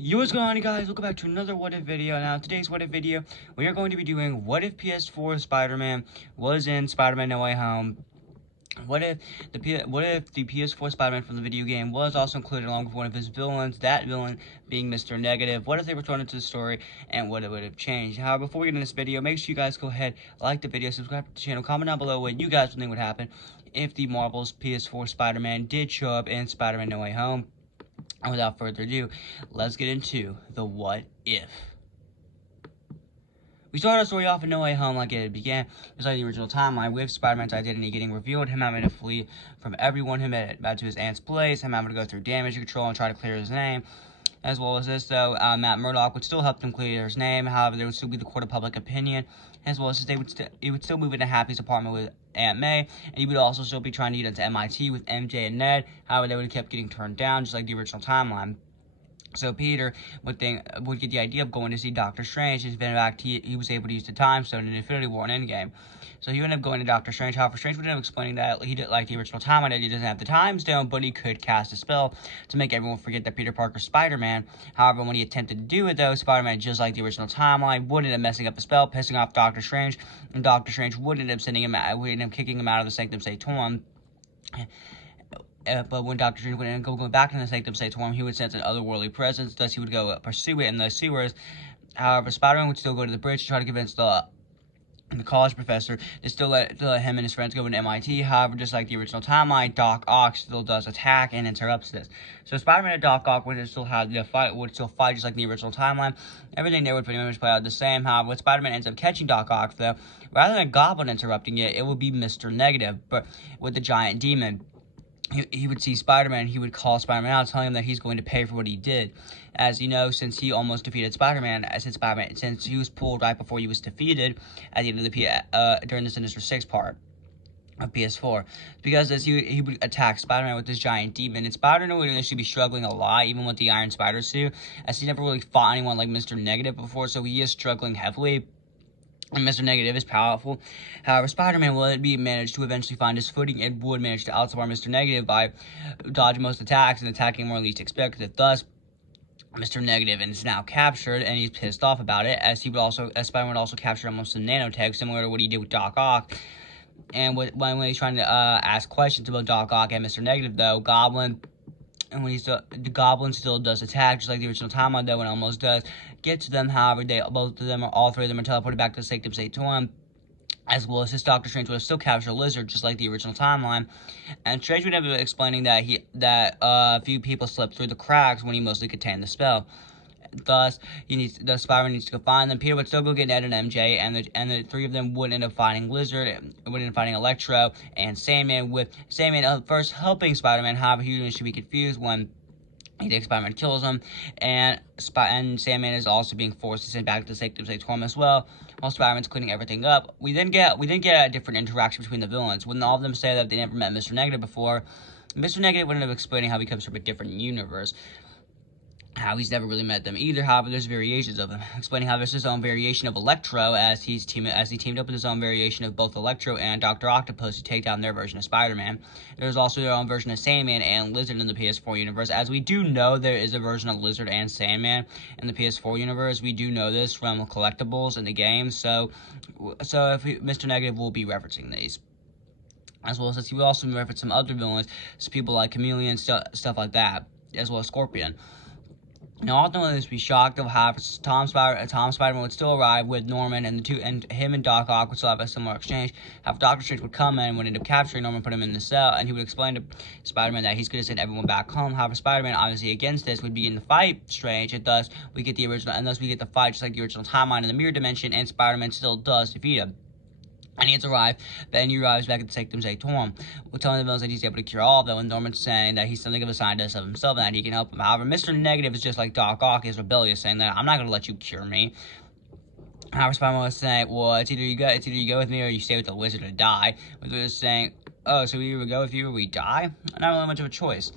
Yo, what's going on, you guys? Welcome back to another What If video. Now, today's What If video, we are going to be doing what if PS4 Spider-Man was in Spider-Man No Way Home. What if the PS4 Spider-Man from the video game was also included along with one of his villains, that villain being Mr. Negative? What if they were thrown into the story, and what it would have changed? However, before we get into this video, make sure you guys go ahead, like the video, subscribe to the channel, comment down below what you guys think would happen if the Marvel's PS4 Spider-Man did show up in Spider-Man No Way Home. And without further ado, let's get into the what if. We started our story off in No Way Home like it began, just like the original timeline, with Spider-Man's identity getting revealed, him having to flee from everyone, him back to his aunt's place, him having to go through damage control and try to clear his name. As well as this, though, Matt Murdock would still help them clear his name. However, there would still be the court of public opinion. As well as he would still move into Happy's apartment with Aunt May, and he would also still be trying to get into MIT with MJ and Ned. However, they would have kept getting turned down, just like the original timeline. So Peter would get the idea of going to see Doctor Strange. In fact, he was able to use the Time Stone in Infinity War and Endgame. So he ended up going to Doctor Strange. However, Strange would end up explaining that he did, like the original timeline, that he doesn't have the Time Stone, but he could cast a spell to make everyone forget that Peter Parker's Spider-Man. However, when he attempted to do it, though, Spider-Man, just like the original timeline, would end up messing up the spell, pissing off Doctor Strange, and Doctor Strange would end up kicking him out of the Sanctum Sanctorum. But when Doctor Strange would end up going back into the Sanctum Sanctorum, he would sense an otherworldly presence, thus he would go pursue it in the sewers. However, Spider-Man would still go to the bridge to try to convince the college professor to still let him and his friends go into MIT. However, just like the original timeline, Doc Ock still does attack and interrupts this. So Spider-Man and Doc Ock would still fight just like the original timeline. Everything there would pretty much play out the same. However, when Spider-Man ends up catching Doc Ock, though, rather than Goblin interrupting it, it would be Mr. Negative, but with the giant demon. He would see Spider-Man, and he would call Spider-Man out, telling him that he's going to pay for what he did. As you know, since he almost defeated Spider-Man, since he was pulled right before he was defeated at the end of the during the Sinister Six part of PS4, because as he would attack Spider-Man with this giant demon, and Spider-Man would initially be struggling a lot, even with the Iron Spider suit, as he never really fought anyone like Mr. Negative before, so he is struggling heavily. And Mr. Negative is powerful. However, Spider-Man would manage to eventually find his footing and would manage to outsmart Mr. Negative by dodging most attacks and attacking more least expected. Thus, Mr. Negative is now captured, and he's pissed off about it, as Spider-Man would also capture almost a nanotech, similar to what he did with Doc Ock. And when he's trying to ask questions about Doc Ock and Mr. Negative, though, the Goblin still does attack, just like the original timeline, though, and almost does get to them. However, all three of them are teleported back to the Sanctum Sanctorum, as well as his Doctor Strange would have still captured Lizard, just like the original timeline. And Strange would have been explaining that a few people slipped through the cracks when he mostly contained the spell. Thus, Spider-Man needs to go find them. Peter would still go get Ned and MJ, and the three of them would end up fighting Lizard, would end up fighting Electro and Sandman, with Sandman first helping Spider-Man. However, he would be confused when he thinks Spider-Man kills him, and Sandman is also being forced to send back to the Sanctum Sanctorum as well, while Spider-Man's cleaning everything up. We then get a different interaction between the villains, when all of them say that they never met Mr. Negative before. Mr. Negative would end up explaining how he comes from a different universe, how he's never really met them either. However, there's variations of him, explaining how there's his own variation of Electro, as he teamed up with his own variation of both Electro and Dr. Octopus to take down their version of Spider-Man. There's also their own version of Sandman and Lizard in the PS4 universe, as we do know there is a version of Lizard and Sandman in the PS4 universe. We do know this from collectibles in the game, so Mr. Negative will be referencing these. As well as he will also reference some other villains, so people like Chameleon, stuff like that, as well as Scorpion. Now, ultimately, this would be shocked of how Tom Spider-Man would still arrive with Norman, and him and Doc Ock would still have a similar exchange. However, Doctor Strange would come in and would end up capturing Norman, put him in the cell, and he would explain to Spider-Man that he's going to send everyone back home. However, Spider-Man, obviously against this, would begin to fight Strange, and thus we get the fight just like the original timeline in the mirror dimension, and Spider-Man still does defeat him. And he arrives back at the Sanctum Sanctorum, telling the villains that he's able to cure all of them, and Norman's saying that he's something of a scientist of himself and that he can help them. However, Mr. Negative is just like Doc Ock, is rebellious, saying that I'm not going to let you cure me. However, Spider-Man was saying, well, it's either you go with me or you stay with the Wizard or die. With us saying, oh, so we either go with you or we die? Not really much of a choice.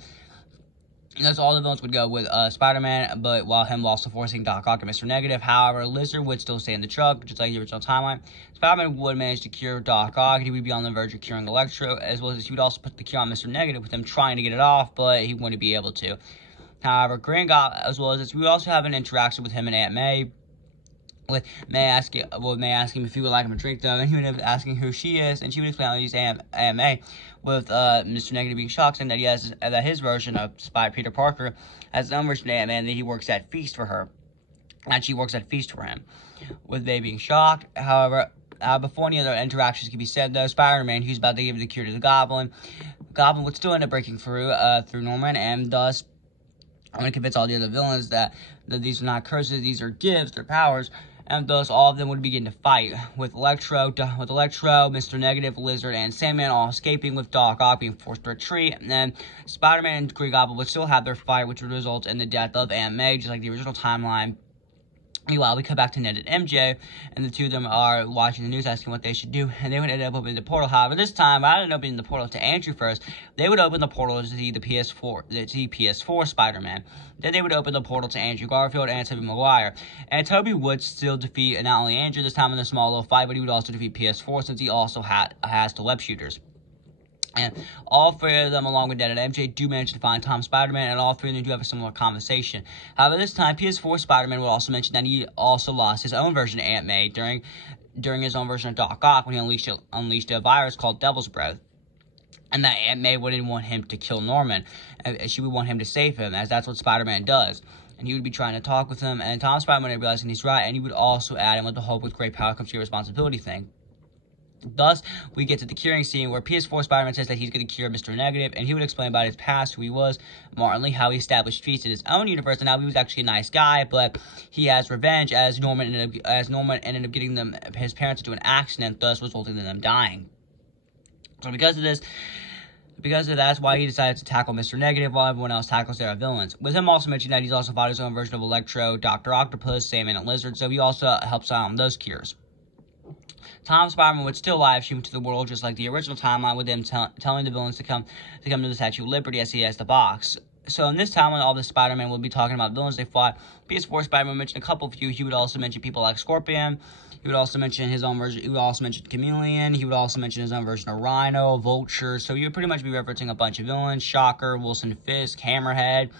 And that's all the villains would go with Spider-Man, but while him also forcing Doc Ock and Mr. Negative. However, Lizard would still stay in the truck, just like the original timeline. Spider-Man would manage to cure Doc Ock, and he would be on the verge of curing Electro, as well as he would also put the cure on Mr. Negative with him trying to get it off, but he wouldn't be able to. However, Green Goblin, as well as this, we also have an interaction with him and Aunt May. With May asking if he would like him a drink, though, and he would end up asking who she is, and she would explain how he's Aunt May, with Mr. Negative being shocked, saying that he has that his version of Peter Parker has his own version of Aunt May, and that he works at Feast for her, and she works at Feast for him. With May being shocked, however, before any other interactions can be said, though, Spider-Man, who's about to give the cure to the Goblin, would still end up breaking through Norman, and thus I'm going to convince all the other villains that these are not curses, these are gifts, they're powers. And thus, all of them would begin to fight, with Electro, Mr. Negative, Lizard, and Sandman all escaping, with Doc Ock being forced to retreat. And then Spider-Man and Green Goblin would still have their fight, which would result in the death of Aunt May, just like the original timeline. Meanwhile, we come back to Ned and MJ, and the two of them are watching the news, asking what they should do, and they would end up opening the portal. However, this time, rather than opening the portal to Andrew first, they would open the portal to see the PS4 Spider-Man. Then they would open the portal to Andrew Garfield and Tobey Maguire. And Tobey would still defeat not only Andrew this time in a small little fight, but he would also defeat PS4, since he also has the web shooters. And all three of them, along with Ned and MJ, do manage to find Tom Spider-Man, and all three of them do have a similar conversation. However, this time, PS4 Spider-Man will also mention that he also lost his own version of Aunt May during his own version of Doc Ock when he unleashed a virus called Devil's Breath. And that Aunt May wouldn't want him to kill Norman. She would want him to save him, as that's what Spider-Man does. And he would be trying to talk with him, and Tom Spider-Man would realize he's right, and he would also add him with the whole "with great power comes great responsibility" thing. Thus, we get to the curing scene where PS4 Spider-Man says that he's going to cure Mr. Negative, and he would explain about his past, who he was, Martin Lee, how he established Feast in his own universe, and how he was actually a nice guy, but he has revenge as Norman ended up getting his parents into an accident, thus resulting in them dying. So because of that's why he decides to tackle Mr. Negative while everyone else tackles their villains. With him also mentioning that he's also fought his own version of Electro, Dr. Octopus, Sandman, and Lizard, so he also helps out on those cures. Tom Spider-Man would still live stream to the world, just like the original timeline, with them telling the villains to come to the Statue of Liberty as he has the box. So in this timeline, all the Spider-Man will be talking about villains they fought. PS4 Spider-Man mentioned a couple few. He would also mention people like Scorpion. He would also mention his own version. He would also mention Chameleon. He would also mention his own version of Rhino, Vulture. So he would pretty much be referencing a bunch of villains: Shocker, Wilson Fisk, Hammerhead,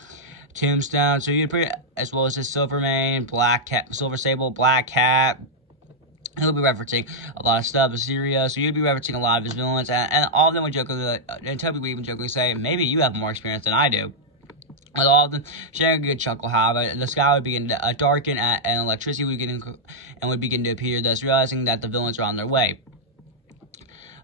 Tombstone. So you'd as well as his Silvermane, Black Cat, Silver Sable, Black Cat. He'll be referencing a lot of stuff, Mysterio, so you'd be referencing a lot of his villains, and all of them would jokingly, and Tobey would even jokingly say, maybe you have more experience than I do. With all of them sharing a good chuckle, however, the sky would begin to darken, and electricity would begin to appear, thus realizing that the villains are on their way.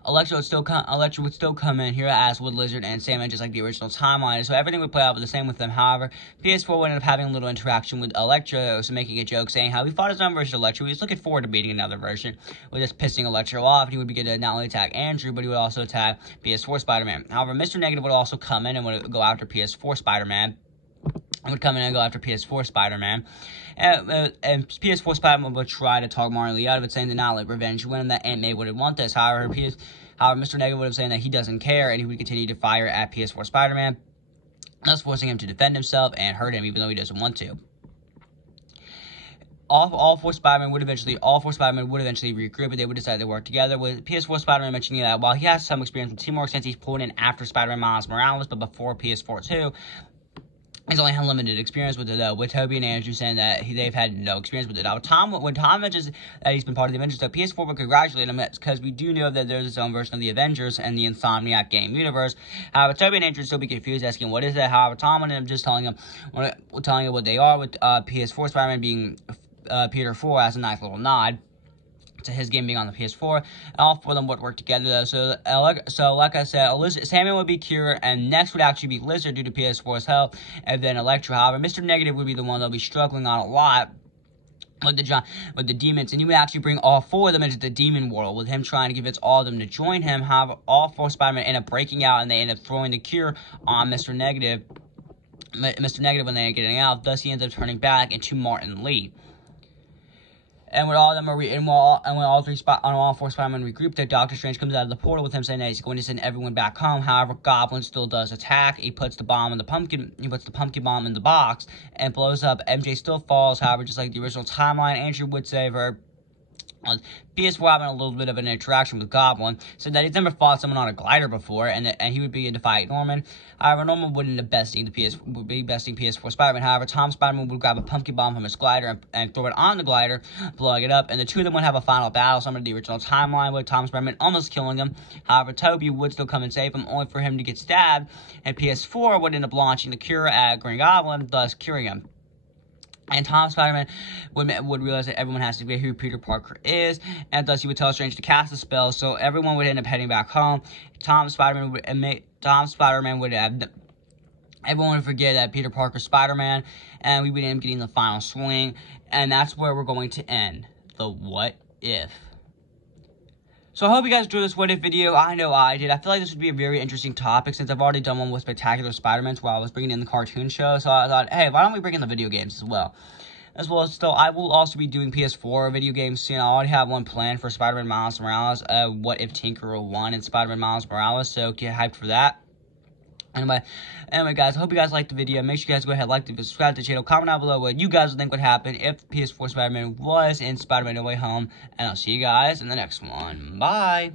Electro would still come in here, as would Lizard and Sandman, just like the original timeline, so everything would play out the same with them. However, PS4 would end up having a little interaction with Electro, so making a joke saying how he fought his own version of Electro. He was looking forward to beating another version, with just pissing Electro off, and he would begin to not only attack Andrew, but he would also attack PS4 Spider-Man. However, Mr. Negative would also come in and would go after PS4 Spider-Man. Would come in and go after PS4 Spider-Man. And PS4 Spider-Man would try to talk Martin Lee out of it, saying that not let revenge win, and that Aunt May wouldn't want this. However, Mr. Negative would have said that he doesn't care, and he would continue to fire at PS4 Spider-Man, thus forcing him to defend himself and hurt him, even though he doesn't want to. All four Spider-Man would eventually regroup, and they would decide to work together, with PS4 Spider-Man mentioning that while he has some experience with teamwork since he's pulled in after Spider-Man Miles Morales, but before PS4 2, he's only had limited experience with it, with Tobey and Andrew saying that they've had no experience with it. Now, when Tom mentions that he's been part of the Avengers, so PS4 would congratulate him, because we do know that there's its own version of the Avengers and the Insomniac game universe. However, Tobey and Andrew would still be confused, asking what is that. However, Tom and him just telling him what they are, with PS4 Spider-Man being Peter 4 as a nice little nod to his game being on the PS4, and all four of them would work together, though. So like I said, Sandman would be cured, and next would actually be Lizard due to PS4's help, and then Electro. However, Mr. Negative would be the one that'll be struggling on a lot with the demons, and he would actually bring all four of them into the demon world, with him trying to convince all of them to join him. However, all four Spider-Man end up breaking out, and they end up throwing the cure on Mr. Negative when they end up getting out. Thus, he ends up turning back into Martin Lee. And when all four Spider-Man regroup, Doctor Strange comes out of the portal with him saying that he's going to send everyone back home. However, Goblin still does attack. He puts the pumpkin bomb in the box and blows up. MJ still falls. However, just like the original timeline, Andrew would save her. PS4 having a little bit of an interaction with Goblin, said that he's never fought someone on a glider before, and he would begin to fight Norman. However, Norman wouldn't be besting PS4 Spider-Man. However, Tom Spider-Man would grab a pumpkin bomb from his glider and throw it on the glider, blowing it up, and the two of them would have a final battle, similar to the original timeline, with Tom Spider-Man almost killing him. However, Toby would still come and save him, only for him to get stabbed, and PS4 would end up launching the cure at Green Goblin, thus curing him. And Tom Spider-Man would realize that everyone has to be who Peter Parker is, and thus he would tell Strange to cast a spell, so everyone would end up heading back home. Everyone would forget that Peter Parker's Spider-Man, and we would end up getting the final swing, and that's where we're going to end the What If. So I hope you guys enjoyed this What If video. I know I did. I feel like this would be a very interesting topic since I've already done one with Spectacular Spider-Man while I was bringing in the cartoon show. So I thought, hey, why don't we bring in the video games as well? Still, I will also be doing PS4 video games soon. I already have one planned for Spider-Man Miles Morales. What If Tinkerer 1 and Spider-Man Miles Morales. So get hyped for that. Anyway, guys, I hope you guys liked the video. Make sure you guys go ahead, like, subscribe to the channel. Comment down below what you guys would think would happen if PS4 Spider-Man was in Spider-Man No Way Home. And I'll see you guys in the next one. Bye!